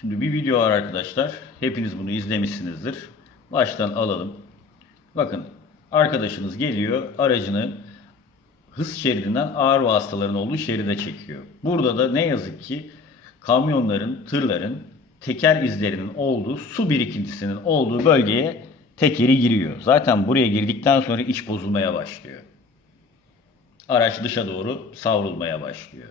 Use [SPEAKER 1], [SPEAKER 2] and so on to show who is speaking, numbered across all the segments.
[SPEAKER 1] Şimdi bir video var arkadaşlar. Hepiniz bunu izlemişsinizdir. Baştan alalım. Bakın arkadaşınız geliyor aracını hız şeridinden ağır vasıtaların olduğu şeride çekiyor. Burada da ne yazık ki kamyonların, tırların teker izlerinin olduğu, su birikintisinin olduğu bölgeye tekeri giriyor. Zaten buraya girdikten sonra iç bozulmaya başlıyor. Araç dışa doğru savrulmaya başlıyor.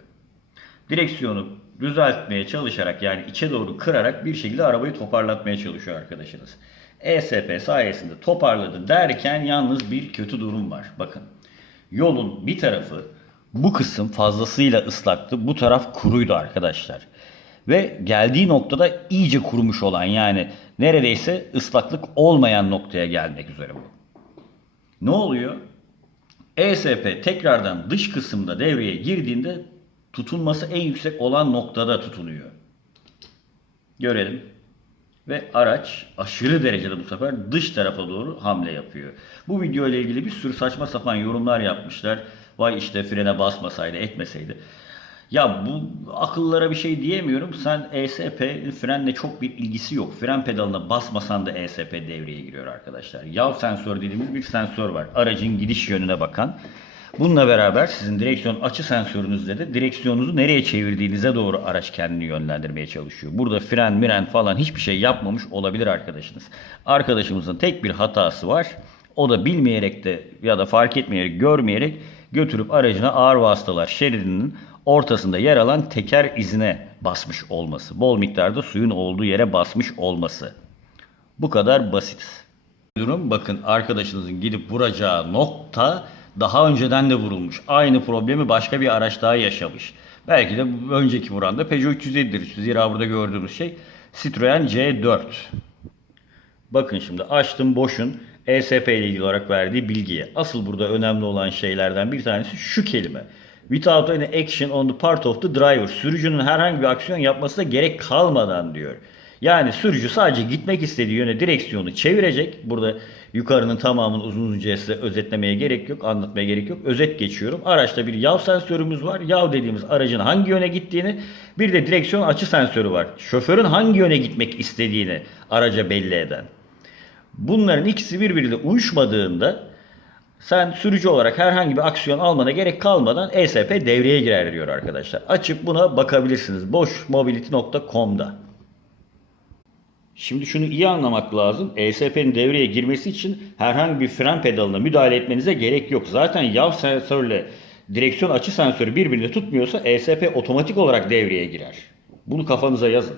[SPEAKER 1] Direksiyonu düzeltmeye çalışarak yani içe doğru kırarak bir şekilde arabayı toparlatmaya çalışıyor arkadaşınız. ESP sayesinde toparladı derken yalnız bir kötü durum var. Bakın yolun bir tarafı bu kısım fazlasıyla ıslaktı. Bu taraf kuruydu arkadaşlar. Ve geldiği noktada iyice kurumuş olan yani neredeyse ıslaklık olmayan noktaya gelmek üzere bu. Ne oluyor? ESP tekrardan dış kısımda devreye girdiğinde tutunması en yüksek olan noktada tutunuyor. Görelim. Ve araç aşırı derecede bu sefer dış tarafa doğru hamle yapıyor. Bu video ile ilgili bir sürü saçma sapan yorumlar yapmışlar. Vay işte frene basmasaydı, etmeseydi. Ya bu akıllara bir şey diyemiyorum. Sen ESP frenle çok bir ilgisi yok. Fren pedalına basmasan da ESP devreye giriyor arkadaşlar. Yav sensör dediğimiz bir sensör var. Aracın gidiş yönüne bakan. Bununla beraber sizin direksiyon açı sensörünüzde de direksiyonunuzu nereye çevirdiğinize doğru araç kendini yönlendirmeye çalışıyor. Burada fren, miren falan hiçbir şey yapmamış olabilir arkadaşınız. Arkadaşımızın tek bir hatası var. O da bilmeyerek de ya da fark etmeyerek, görmeyerek götürüp aracına ağır vasıtalar şeridinin ortasında yer alan teker izine basmış olması. Bol miktarda suyun olduğu yere basmış olması. Bu kadar basit. Durum bakın arkadaşınızın gidip vuracağı nokta daha önceden de vurulmuş. Aynı problemi başka bir araç daha yaşamış. Belki de önceki vuran da Peugeot 307'dir. Zira burada gördüğümüz şey Citroen C4. Bakın şimdi açtım boşun ESP ile ilgili olarak verdiği bilgiye. Asıl burada önemli olan şeylerden bir tanesi şu kelime. Without any action on the part of the driver. Sürücünün herhangi bir aksiyon yapmasına gerek kalmadan diyor. Yani sürücü sadece gitmek istediği yöne direksiyonu çevirecek. Burada yukarının tamamını uzun uzunca size özetlemeye gerek yok, anlatmaya gerek yok. Özet geçiyorum. Araçta bir yav sensörümüz var. Yav dediğimiz aracın hangi yöne gittiğini, bir de direksiyon açı sensörü var. Şoförün hangi yöne gitmek istediğini araca belli eden. Bunların ikisi birbiriyle uyuşmadığında sen sürücü olarak herhangi bir aksiyon almana gerek kalmadan ESP devreye girer diyor arkadaşlar. Açıp buna bakabilirsiniz. boşmobility.com'da. Şimdi şunu iyi anlamak lazım. ESP'nin devreye girmesi için herhangi bir fren pedalına müdahale etmenize gerek yok. Zaten yav sensörle direksiyon açı sensörü birbirini tutmuyorsa ESP otomatik olarak devreye girer. Bunu kafanıza yazın.